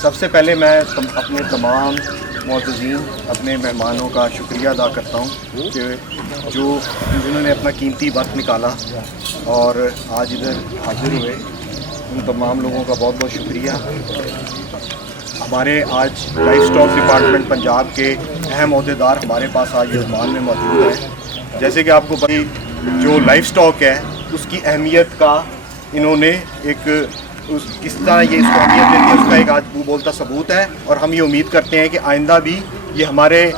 سب سے پہلے میں اپنے تمام معززین اپنے مہمانوں کا شکریہ ادا کرتا ہوں کہ جنہوں نے اپنا قیمتی وقت نکالا اور آج ادھر حاضر ہوئے، ان تمام لوگوں کا بہت بہت شکریہ۔ ہمارے آج لائف اسٹاک ڈپارٹمنٹ پنجاب کے اہم عہدیدار ہمارے پاس آج یزمان میں موجود ہیں۔ جیسے کہ آپ کو بڑی جو لائف اسٹاک ہے اس کی اہمیت کا انہوں نے ایک کس طرح یہ اس کو اہمیت دیتی ہے اس کا ایک آج بولتا ثبوت ہے، اور ہم یہ امید کرتے ہیں کہ آئندہ بھی یہ ہمارے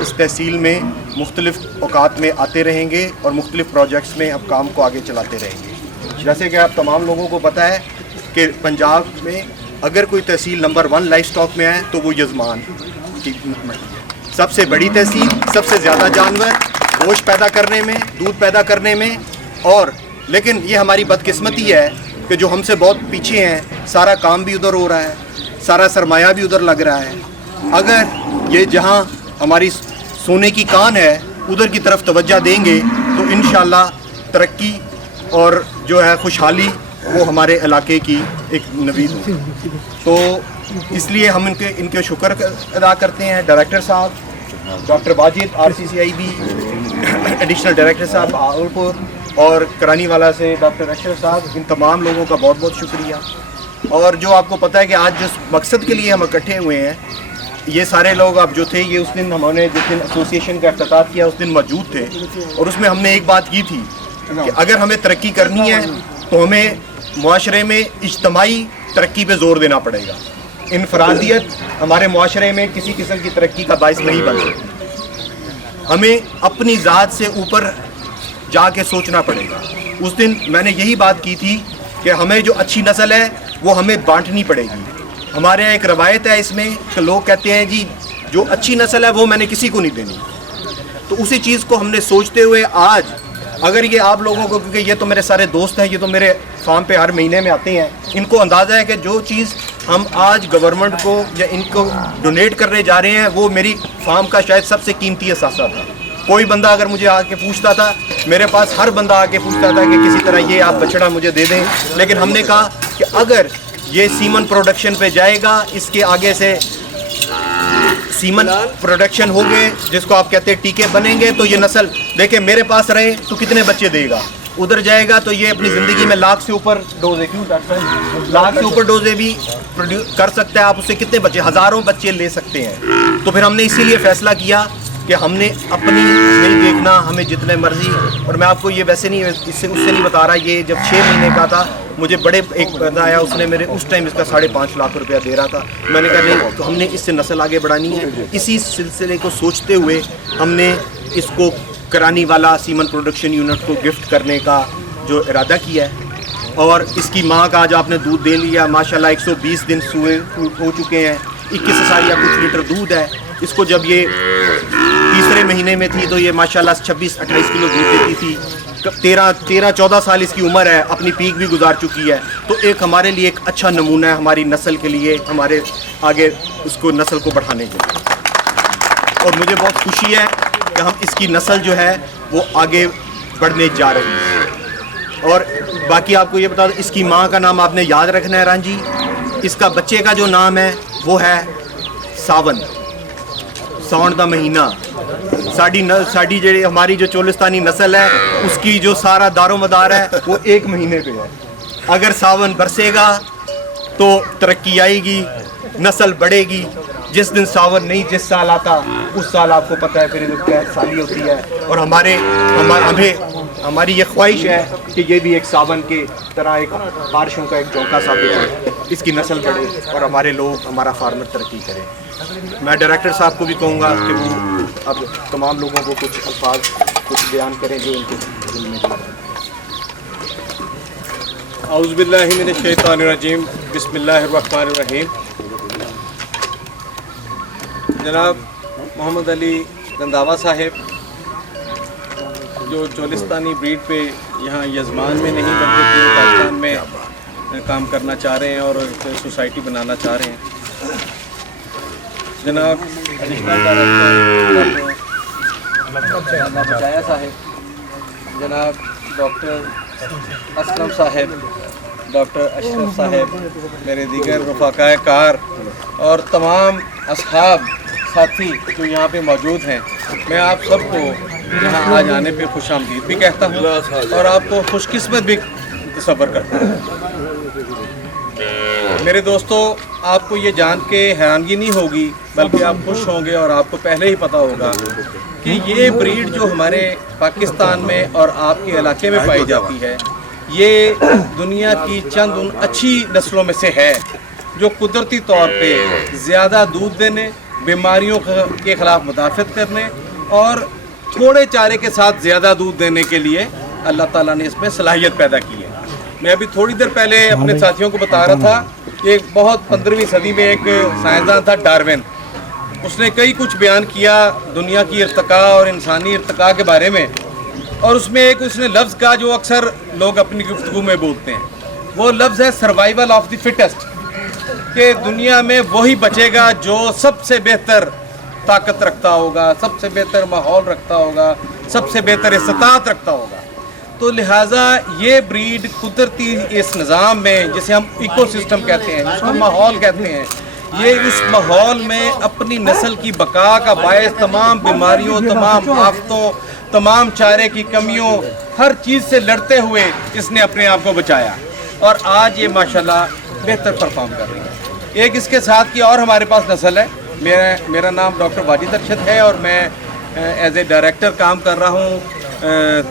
اس تحصیل میں مختلف اوقات میں آتے رہیں گے اور مختلف پروجیکٹس میں ہم کام کو آگے چلاتے رہیں گے۔ جیسے کہ آپ تمام لوگوں کو پتہ ہے کہ پنجاب میں اگر کوئی تحصیل نمبر 1 لائف اسٹاک میں ہے تو وہ یزمان کی سب سے بڑی تحصیل، سب سے زیادہ جانور گوشت پیدا کرنے میں، دودھ پیدا کرنے میں، اور لیکن یہ ہماری بدقسمتی ہے کہ جو ہم سے بہت پیچھے ہیں، سارا کام بھی ادھر ہو رہا ہے، سارا سرمایہ بھی ادھر لگ رہا ہے۔ اگر یہ جہاں ہماری سونے کی کان ہے ادھر کی طرف توجہ دیں گے تو انشاءاللہ ترقی اور جو ہے خوشحالی وہ ہمارے علاقے کی ایک نوید ہوگی۔ تو اس لیے ہم ان کے شکر ادا کرتے ہیں۔ ڈائریکٹر صاحب doctor Wajid RCCIB additional director صاحب بہاولپور، اور کرانی والا سے ڈاکٹر اشرف صاحب، ان تمام لوگوں کا بہت بہت شکریہ۔ اور جو آپ کو پتہ ہے کہ آج جس مقصد کے لیے ہم اکٹھے ہوئے ہیں، یہ سارے لوگ اب جو تھے یہ اس دن ہم نے جس دن ایسوسیشن کا افتتاح کیا اس دن موجود تھے، اور اس میں ہم نے ایک بات کی تھی کہ اگر ہمیں ترقی کرنی ہے تو ہمیں معاشرے میں اجتماعی ترقی پہ زور دینا پڑے گا۔ انفرادیت ہمارے معاشرے میں کسی قسم کی ترقی کا باعث نہیں بن سکتی، ہمیں اپنی ذات سے اوپر جا کے سوچنا پڑے گا۔ اس دن میں نے یہی بات کی تھی کہ ہمیں جو اچھی نسل ہے وہ ہمیں بانٹنی پڑے گی۔ ہمارے یہاں ایک روایت ہے اس میں کہ لوگ کہتے ہیں جی جو اچھی نسل ہے وہ میں نے کسی کو نہیں دینی، تو اسی چیز کو ہم نے سوچتے ہوئے آج اگر یہ آپ لوگوں کو، کیونکہ یہ تو میرے سارے دوست ہیں، یہ تو میرے فارم پہ ہر مہینے میں آتے ہیں، ان کو اندازہ ہے کہ جو چیز ہم آج گورنمنٹ کو یا ان کو ڈونیٹ کرنے جا رہے ہیں وہ میری فارم کا شاید سب سے قیمتی اثاثہ تھا۔ کوئی بندہ اگر مجھے آ کے پوچھتا تھا، میرے پاس ہر بندہ آ کے پوچھتا تھا کہ کسی طرح یہ آپ بچڑا مجھے دے دیں، لیکن ہم نے کہا کہ اگر یہ سیمن پروڈکشن پہ جائے گا، اس کے آگے سے سیمن پروڈکشن ہو گئے جس کو آپ کہتے ہیں ٹیکے بنیں گے، تو یہ نسل دیکھیں میرے پاس رہے تو کتنے بچے دے گا، ادھر جائے گا تو یہ اپنی زندگی میں لاکھ سے اوپر ڈوزے لاکھ سے اوپر ڈوزے بھی کر سکتا ہے۔ آپ اس سے کتنے بچے، ہزاروں بچے لے سکتے ہیں۔ تو پھر ہم نے اسی لیے فیصلہ کیا کہ ہم نے اپنی نہیں دیکھنا، ہمیں جتنے مرضی، اور میں آپ کو یہ ویسے نہیں اس سے نہیں بتا رہا، یہ جب 6 مہینے کا تھا مجھے بڑے ایک بندہ آیا، اس نے میرے اس ٹائم اس کا 5.5 لاکھ روپیہ دے رہا تھا، میں نے کہا نہیں تو ہم نے اس سے نسل آگے بڑھانی ہے۔ اسی سلسلے کو سوچتے ہوئے ہم نے اس کو کرانی والا سیمن پروڈکشن یونٹ کو گفٹ کرنے کا جو ارادہ کیا ہے، اور اس کی ماں کا آج آپ نے دودھ دے لیا، ماشاءاللہ 120 دن سوئے ہو چکے ہیں، 21 اشاریہ کچھ لیٹر دودھ ہے۔ اس کو جب یہ تیسرے مہینے میں تھی تو یہ ماشاءاللہ 26-28 کلو دودھ دیتی تھی۔ 13-14 سال اس کی عمر ہے، اپنی پیک بھی گزار چکی ہے، تو ایک ہمارے لیے ایک اچھا نمونہ ہے ہماری نسل کے لیے، ہمارے آگے اس کو نسل کو بڑھانے کے لیے۔ اور مجھے بہت خوشی ہے کہ ہم اس کی نسل جو ہے وہ آگے بڑھنے جا رہی ہے۔ اور باقی آپ کو یہ بتا دوں اس کی ماں کا نام آپ نے یاد رکھنا ہے رانجی، اس کا بچے کا جو نام ہے وہ ہے ساون دا مہینہ۔ ساڑی جڑی ہماری جو چولستانی نسل ہے اس کی جو سارا دار و مدار ہے وہ 1 مہینے پہ ہے۔ اگر ساون برسے گا تو ترقی آئے گی، نسل بڑھے گی۔ جس دن ساون نہیں جس سال آتا اس سال آپ کو پتہ ہے پھر قحط سالی ہوتی ہے، اور ہماری یہ خواہش ہے کہ یہ بھی ایک ساون کے طرح ایک بارشوں کا ایک چوکا ثابت ہے، اس کی نسل بڑھے اور ہمارے لوگ، ہمارا فارمر ترقی کرے۔ میں ڈائریکٹر صاحب کو بھی کہوں گا کہ وہ اب تمام لوگوں کو کچھ الفاظ کچھ بیان کریں جو ان کے دل میں ہے۔ اعوذ باللہ من الشیطان الرجیم، بسم اللہ الرحمن الرحیم۔ جناب محمد علی گنداوا صاحب جو چولستانی بریڈ پہ یہاں یزمان میں نہیں بلکہ پورے پاکستان میں کام کرنا چاہ رہے ہیں اور سوسائٹی بنانا چاہ رہے ہیں، جناب ایڈیشنل ڈائریکٹر بچایا صاحب، جناب ڈاکٹر اسلم صاحب، ڈاکٹر اشرف صاحب، میرے دیگر رفقائے کار اور تمام اصحاب ساتھی جو یہاں پہ موجود ہیں، میں آپ سب کو یہاں آ جانے پہ خوش آمدید بھی کہتا ہوں اور آپ کو خوش قسمت بھی تصور کرتا ہوں۔ میرے دوستو، آپ کو یہ جان کے حیرانگی نہیں ہوگی بلکہ آپ خوش ہوں گے اور آپ کو پہلے ہی پتہ ہوگا کہ یہ بریڈ جو ہمارے پاکستان میں اور آپ کے علاقے میں پائی جاتی ہے، یہ دنیا کی چند ان اچھی نسلوں میں سے ہے جو قدرتی طور پہ زیادہ دودھ دینے، بیماریوں کے خلاف مدافعت کرنے اور تھوڑے چارے کے ساتھ زیادہ دودھ دینے کے لیے اللہ تعالیٰ نے اس میں صلاحیت پیدا کی ہے۔ میں ابھی تھوڑی دیر پہلے اپنے ساتھیوں کو بتا رہا تھا کہ ایک بہت 15ویں صدی میں ایک سائنسدان تھا ڈارون، اس نے کئی کچھ بیان کیا دنیا کی ارتقاء اور انسانی ارتقاء کے بارے میں، اور اس میں ایک اس نے لفظ کہا جو اکثر لوگ اپنی گفتگو میں بولتے ہیں، وہ لفظ ہے سروائیول آف دی فٹسٹ، کہ دنیا میں وہی بچے گا جو سب سے بہتر طاقت رکھتا ہوگا، سب سے بہتر ماحول رکھتا ہوگا، سب سے بہتر استطاعت رکھتا ہوگا۔ تو لہٰذا یہ بریڈ قدرتی اس نظام میں جسے ہم ایکو سسٹم کہتے ہیں، جس کو ماحول کہتے ہیں، یہ اس ماحول میں اپنی نسل کی بقا کا باعث تمام بیماریوں، تمام آفتوں، تمام چارے کی کمیوں، ہر چیز سے لڑتے ہوئے اس نے اپنے آپ کو بچایا اور آج یہ ماشاءاللہ بہتر پرفارم کر رہی ہے۔ ایک اس کے ساتھ کی اور ہمارے پاس نسل ہے، میرا نام ڈاکٹر واجد ارشد ہے اور میں ایز اے ڈائریکٹر کام کر رہا ہوں۔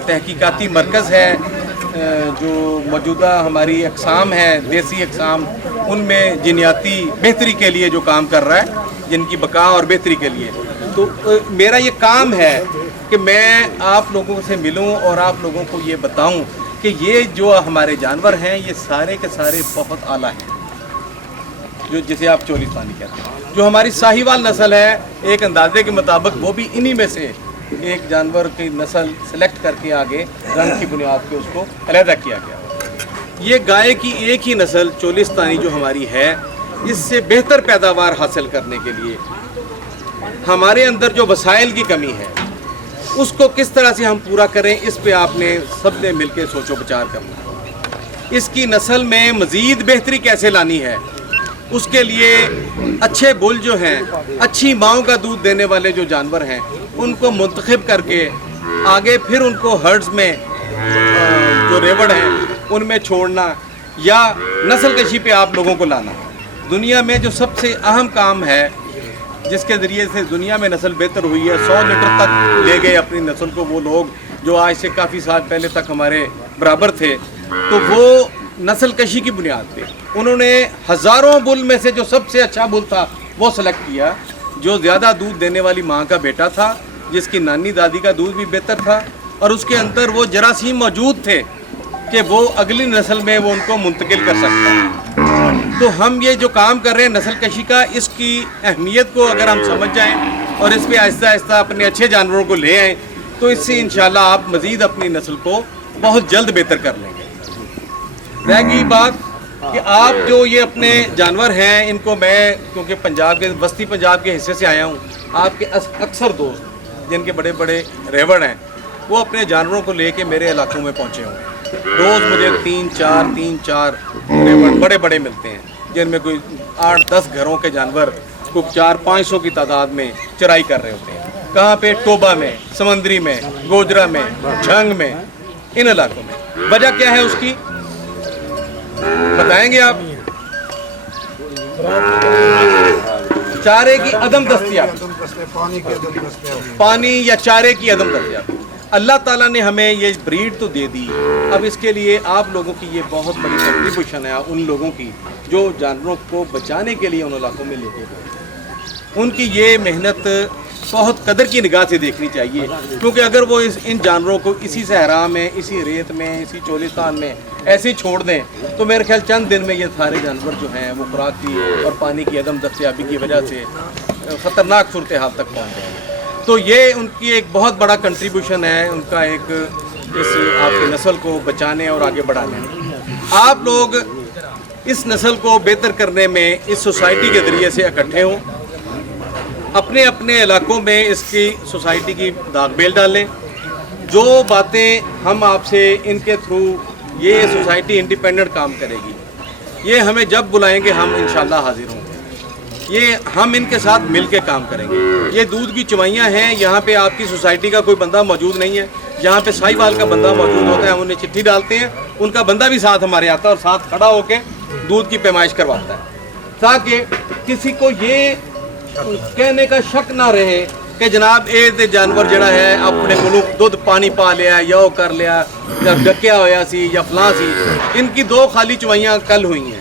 تحقیقاتی مرکز ہے جو موجودہ ہماری اقسام ہے، دیسی اقسام، ان میں جینیاتی بہتری کے لیے جو کام کر رہا ہے، جن کی بقا اور بہتری کے لیے۔ تو میرا یہ کام ہے کہ میں آپ لوگوں سے ملوں اور آپ لوگوں کو یہ بتاؤں کہ یہ جو ہمارے جانور ہیں یہ سارے کے سارے بہت اعلیٰ ہیں، جو جسے آپ چولستانی کہتے ہیں۔ جو ہماری ساہیوال نسل ہے، ایک اندازے کے مطابق وہ بھی انہی میں سے ایک جانور کی نسل سلیکٹ کر کے آگے رنگ کی بنیاد پہ اس کو علیحدہ کیا گیا۔ یہ گائے کی ایک ہی نسل چولستانی جو ہماری ہے، اس سے بہتر پیداوار حاصل کرنے کے لیے ہمارے اندر جو وسائل کی کمی ہے اس کو کس طرح سے ہم پورا کریں، اس پہ آپ نے سب نے مل کے سوچ و بچار کرنا ہے۔ اس کی نسل میں مزید بہتری کیسے لانی ہے، اس کے لیے اچھے بل جو ہیں، اچھی ماؤں کا دودھ دینے والے جو جانور ہیں، ان کو منتخب کر کے آگے پھر ان کو ہرڈز میں جو ریوڑ ہیں ان میں چھوڑنا یا نسل کشی پہ آپ لوگوں کو لانا۔ دنیا میں جو سب سے اہم کام ہے جس کے ذریعے سے دنیا میں نسل بہتر ہوئی ہے، 100 لیٹر تک لے گئے اپنی نسل کو وہ لوگ جو آج سے کافی سال پہلے تک ہمارے برابر تھے، تو وہ نسل کشی کی بنیاد پہ انہوں نے ہزاروں بل میں سے جو سب سے اچھا بل تھا وہ سلیکٹ کیا، جو زیادہ دودھ دینے والی ماں کا بیٹا تھا، جس کی نانی دادی کا دودھ بھی بہتر تھا اور اس کے اندر وہ جراثیم موجود تھے کہ وہ اگلی نسل میں وہ ان کو منتقل کر سکتا ہے۔ تو ہم یہ جو کام کر رہے ہیں نسل کشی کا، اس کی اہمیت کو اگر ہم سمجھ جائیں اور اس پہ آہستہ آہستہ اپنے اچھے جانوروں کو لے آئیں تو اس سے انشاءاللہ آپ مزید اپنی نسل کو بہت جلد بہتر کر لیں گے۔ رہ گئی بات کہ آپ جو یہ اپنے جانور ہیں، ان کو میں کیونکہ پنجاب کے وسطی پنجاب کے حصے سے آیا ہوں، آپ کے اکثر دوست جن کے بڑے بڑے ریوڑ ہیں وہ اپنے جانوروں کو لے کے میرے علاقوں میں پہنچے ہوں۔ روز مجھے تین چار ریوڑ بڑے بڑے ملتے ہیں، جن میں کوئی 8-10 گھروں کے جانور کو 400-500 کی تعداد میں چرائی کر رہے ہوتے ہیں۔ کہاں پہ؟ ٹوبا میں، سمندری میں، گوجرا میں، جھنگ میں، ان علاقوں میں۔ وجہ کیا ہے اس کی بتائیں گے آپ؟ چارے کی عدم دستیابی، پانی یا چارے کی عدم دستیابی۔ اللہ تعالیٰ نے ہمیں یہ بریڈ تو دے دی، اب اس کے لیے آپ لوگوں کی یہ بہت بڑی کنٹریبیوشن ہے ان لوگوں کی جو جانوروں کو بچانے کے لیے ان علاقوں میں لے کے گئے۔ ان کی یہ محنت بہت قدر کی نگاہ سے دیکھنی چاہیے، کیونکہ اگر وہ ان جانوروں کو اسی صحرا میں، اسی ریت میں، اسی چولستان میں ایسے ہی چھوڑ دیں تو میرے خیال چند دن میں یہ سارے جانور جو ہیں وہ خوراک کی اور پانی کی عدم دستیابی کی وجہ سے خطرناک صورتحال تک پہنچ جائیں گے۔ تو یہ ان کی ایک بہت بڑا کنٹریبیوشن ہے، ان کا ایک اس آپ کی نسل کو بچانے اور آگے بڑھانے میں۔ آپ لوگ اس نسل کو بہتر کرنے میں اس سوسائٹی کے ذریعے سے اکٹھے ہوں، اپنے اپنے علاقوں میں اس کی سوسائٹی کی داغ بیل ڈالیں۔ جو باتیں ہم آپ سے ان کے تھرو یہ سوسائٹی انڈیپینڈنٹ کام کرے گی، یہ ہمیں جب بلائیں گے ہم انشاءاللہ حاضر ہوں گے۔ یہ ہم ان کے ساتھ مل کے کام کریں گے. یہ دودھ کی چوائیاں ہیں, یہاں پہ آپ کی سوسائٹی کا کوئی بندہ موجود نہیں ہے, یہاں پہ سائی وال کا بندہ موجود ہوتا ہے, ہم انہیں چٹھی ڈالتے ہیں, ان کا بندہ بھی ساتھ ہمارے آتا ہے اور ساتھ کھڑا ہو کے دودھ کی پیمائش کرواتا ہے, تاکہ کسی کو یہ کہنے کا شک نہ رہے کہ جناب یہ جانور جڑا ہے اپنے کو دودھ پانی پا لیا یا وہ کر لیا یا ڈکیا ہوا سی یا فلاں سی. ان کی 2 خالی چوائیاں کل ہوئی ہیں,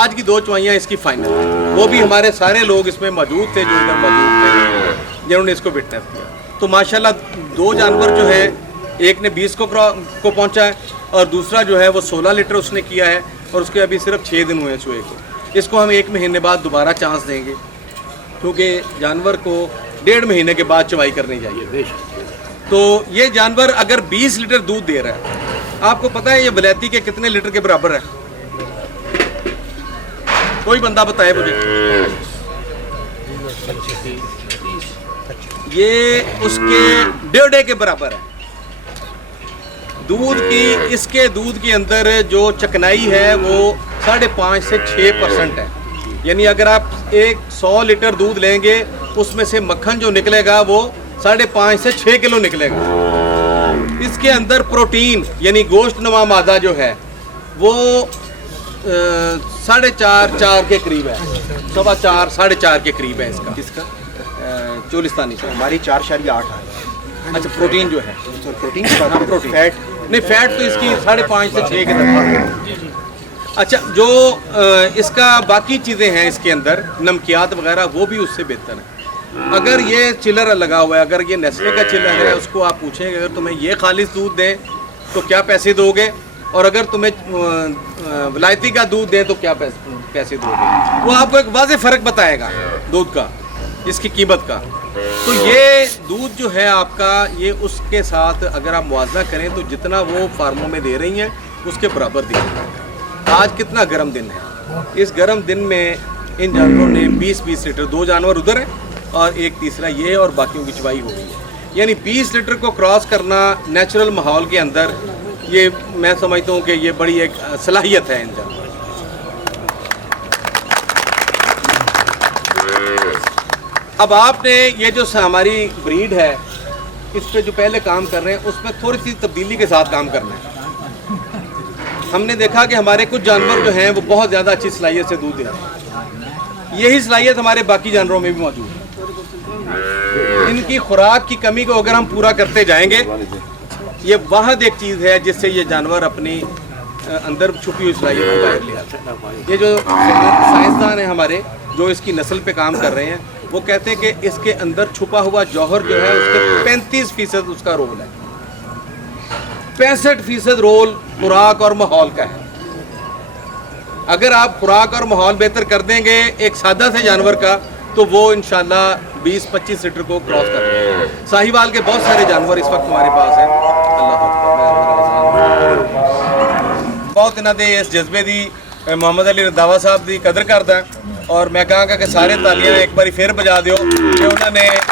آج کی 2 چوائیاں اس کی فائنل ہیں, وہ بھی ہمارے سارے لوگ اس میں موجود تھے جو ادھر موجود تھے جنہوں نے اس کو وٹنس کیا. تو ماشاءاللہ 2 جانور جو ہے, ایک نے 20 کو پہنچا ہے اور دوسرا جو ہے وہ 16 لیٹر اس نے کیا ہے, اور اس کے ابھی صرف 6 دن ہوئے ہیں سوئے کو. اس کو ہم 1 مہینے بعد دوبارہ چانس دیں گے, کیونکہ جانور کو 1.5 مہینے کے بعد چوائی کرنی چاہیے. تو یہ جانور اگر 20 لیٹر دودھ دے رہا ہے, آپ کو پتہ ہے یہ بلیتی کے کتنے لیٹر کے برابر ہے؟ کوئی بندہ بتائے مجھے. یہ اس کے 1.5 کے برابر ہے دودھ کی. اس کے دودھ کے اندر جو چکنائی ہے وہ 5.5 سے 6% ہے. یعنی اگر آپ 100 لیٹر دودھ لیں گے, اس میں سے مکھن جو نکلے گا وہ 5.5 سے 6 کلو نکلے گا. اس کے اندر پروٹین یعنی گوشت نما مادہ جو ہے وہ 4.5 کے قریب ہے, 4.25 4.5 کے قریب ہے اس کا. کس کا؟ چولستانی کا. ہماری 4.8 ہے. اچھا پروٹین جو ہے, پروٹین فیٹ نہیں, فیٹ تو اس کی 5.5 سے 6 کے درمیان ہے. اچھا جو اس کا باقی چیزیں ہیں اس کے اندر نمکیات وغیرہ وہ بھی اس سے بہتر ہیں. اگر یہ چلر لگا ہوا ہے, اگر یہ نیسلے کا چلر ہے, اس کو آپ پوچھیں کہ اگر تمہیں یہ خالص دودھ دیں تو کیا پیسے دو گے, اور اگر تمہیں ولایتی کا دودھ دیں تو کیا پیسے دو گے, وہ آپ کو ایک واضح فرق بتائے گا دودھ کا, اس کی قیمت کا. تو یہ دودھ جو ہے آپ کا, یہ اس کے ساتھ اگر آپ موازنہ کریں تو جتنا وہ فارموں میں دے رہی ہیں اس کے برابر دے رہی ہیں. آج کتنا گرم دن ہے, اس گرم دن میں ان جانوروں نے 20 لیٹر, 2 جانور ادھر ہیں اور ایک تیسرا یہ, اور باقیوں کی چوائی ہو گئی ہے. یعنی 20 لیٹر کو کراس کرنا نیچرل ماحول کے اندر, یہ میں سمجھتا ہوں کہ یہ بڑی ایک صلاحیت ہے ان جانوروں. اب آپ نے یہ جو ہماری بریڈ ہے اس پہ جو پہلے کام کر رہے ہیں اس میں تھوڑی سی تبدیلی کے ساتھ کام کرنا ہے. ہم نے دیکھا کہ ہمارے کچھ جانور جو ہیں وہ بہت زیادہ اچھی صلاحیت سے دودھ دیتے ہیں, یہی صلاحیت ہمارے باقی جانوروں میں بھی موجود ہے. ان کی خوراک کی کمی کو اگر ہم پورا کرتے جائیں گے, یہ واحد ایک چیز ہے جس سے یہ جانور اپنی اندر چھپی ہوئی صلاحیت کو باہر لے آتے ہیں. یہ جو سائنسدان ہیں ہمارے جو اس کی نسل پہ کام کر رہے ہیں, وہ کہتے ہیں کہ اس کے اندر چھپا ہوا جوہر جو ہے اس کے 35% اس کا رول ہے. 65% رول خوراک اور ماحول کا ہے. اگر آپ خوراک اور ماحول بہتر کر دیں گے ایک سادہ سے جانور کا, تو وہ انشاءاللہ 20-25 لیٹر کو کراس کر دیں گے. ساہی وال کے بہت سارے جانور اس وقت ہمارے پاس ہیں. بہت انہوں نے اس جذبے دی محمد علی رنداوا صاحب دی قدر کرتا ہے, اور میں کہاں گا کہ سارے تالیاں ایک باری پھر بجا دیو کہ انہوں نے ایک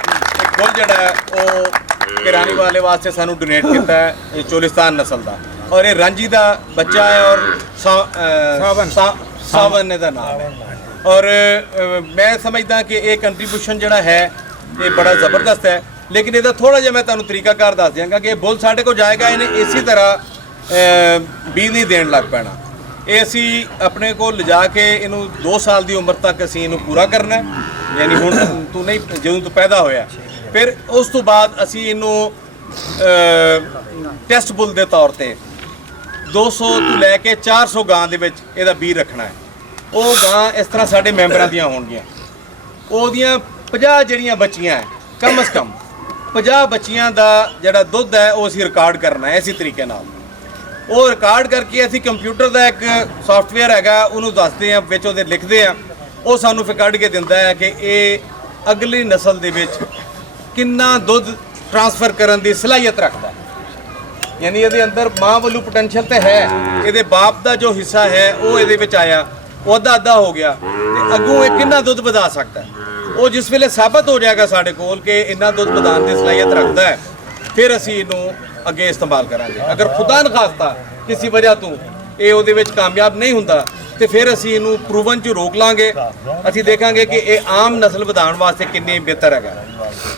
گل جڑا ہے وہ کرانی والے واسطے سانو ڈونیٹ کیتا ہے چولستان نسل دا, اور یہ رانجی دا بچہ ہے اور ساون دا نام ہے. اور میں سمجھتا کہ یہ کنٹریبیوشن جڑا ہے یہ بڑا زبردست ہے. لیکن یہ تھوڑا جہا میں تمہیں طریقہ کار دس دیاں گا کہ بل ساڈے کو جائے گا, انہیں اسی طرح بیج نہیں دین لگ پینا. یہ اسی اپنے کو لجا کے انہوں 2 سال دی عمر تک اسی انہوں پورا کرنا ہے. یعنی ہوں تو نہیں جدوں تو پیدا ہویا, پھر اس تو بعد اسی انہوں ٹیسٹ بل دے طور تے 200 تو لے کے 400 گاں دے وچ یہ بی رکھنا ہے. وہ گاں اس طرح سارے ممبراں دیاں ہونگیاں, وہ دیاں 50 جڑیاں بچیاں ہیں, کم از کم 50 بچیاں دا جڑا دودھ ہے وہ اسی ریکارڈ کرنا ہے اسی طریقے نال. وہ ریکارڈ کر کے اسی کمپیوٹر دا ایک سافٹ ویئر ہے, انہوں دستے ہیں وچ وہ لکھتے ہیں, وہ سانوں پھر کڈ کے دیندا ہے کہ یہ اگلی نسل دے وچ کنا دودھ ٹرانسفر کرن دی صلاحیت رکھتا ہے. یعنی یہ اندر ماں والو پوٹینشیل تے ہے, یہ باپ دا جو حصہ ہے وہ یہ آیا, وہ ادھا ہو گیا, اگوں یہ کنا دودھ بدا سکتا ہے. وہ جس ویلے ثابت ہو جائے گا سارے کول کہ اتنا دودھ بدان کی صلاحیت رکھتا ہے, پھر اسی انہوں اگے استعمال کریں گے. اگر خدا نخواستہ کسی وجہ تو یہ وہ کامیاب نہیں ہوتا ਤੇ ਫਿਰ ਅਸੀਂ ਇਹਨੂੰ ਪ੍ਰੂਵਨ 'ਚ ਰੋਕ ਲਾਂਗੇ। ਅਸੀਂ ਦੇਖਾਂਗੇ ਕਿ ਇਹ ਆਮ ਨਸਲ ਵਧਾਉਣ ਵਾਸਤੇ ਕਿੰਨੀ ਬਿਹਤਰ ਹੈਗਾ।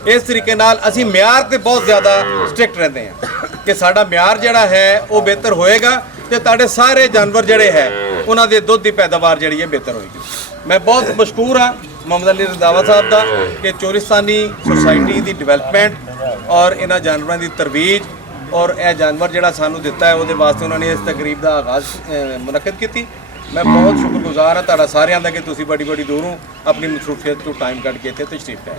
ਇਸ ਤਰੀਕੇ ਨਾਲ ਅਸੀਂ ਮਿਆਰ ਤੇ ਬਹੁਤ ਜ਼ਿਆਦਾ ਸਟ੍ਰਿਕਟ ਰਹਿੰਦੇ ਹਾਂ ਕਿ ਸਾਡਾ ਮਿਆਰ ਜਿਹੜਾ ਹੈ ਉਹ ਬਿਹਤਰ ਹੋਏਗਾ ਤੇ ਤੁਹਾਡੇ ਸਾਰੇ ਜਾਨਵਰ ਜਿਹੜੇ ਹੈ ਉਹਨਾਂ ਦੇ ਦੁੱਧ ਦੀ ਪੈਦਾਵਾਰ ਜਿਹੜੀ ਹੈ ਬਿਹਤਰ ਹੋਏਗੀ। ਮੈਂ ਬਹੁਤ ਮਸ਼ਕੂਰ ਹਾਂ ਮੁਹੰਮਦ ਅਲੀ ਰੰਧਾਵਾ ਸਾਹਿਬ ਦਾ ਕਿ ਚੋਲਿਸਤਾਨੀ ਸੁਸਾਇਟੀ ਦੀ ਡਿਵੈਲਪਮੈਂਟ ਔਰ ਇਹਨਾਂ ਜਾਨਵਰਾਂ ਦੀ ਤਰਵੀਜ ਔਰ ਇਹ ਜਾਨਵਰ ਜਿਹੜਾ ਸਾਨੂੰ ਦਿੱਤਾ ਹੈ ਉਹਦੇ ਵਾਸਤੇ ਉਹਨਾਂ ਨੇ ਇਸ ਤਕਰੀਬ ਦਾ ਆਗਾਜ਼ ਮੁਨੱਕਦ ਕੀਤੀ। ਮੈਂ ਬਹੁਤ ਸ਼ੁਕਰਗੁਜ਼ਾਰ ਹਾਂ ਤੁਹਾਡਾ ਸਾਰਿਆਂ ਦਾ ਕਿ ਤੁਸੀਂ ਬੜੀ ਦੂਰੋਂ ਆਪਣੀ ਮਸਰੂਫੀਅਤ ਤੋਂ ਟائم ਕੱਢ ਕੇ ਇੱਥੇ ਤਸ਼ਰੀਫ ਲਾਏ।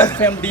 FMD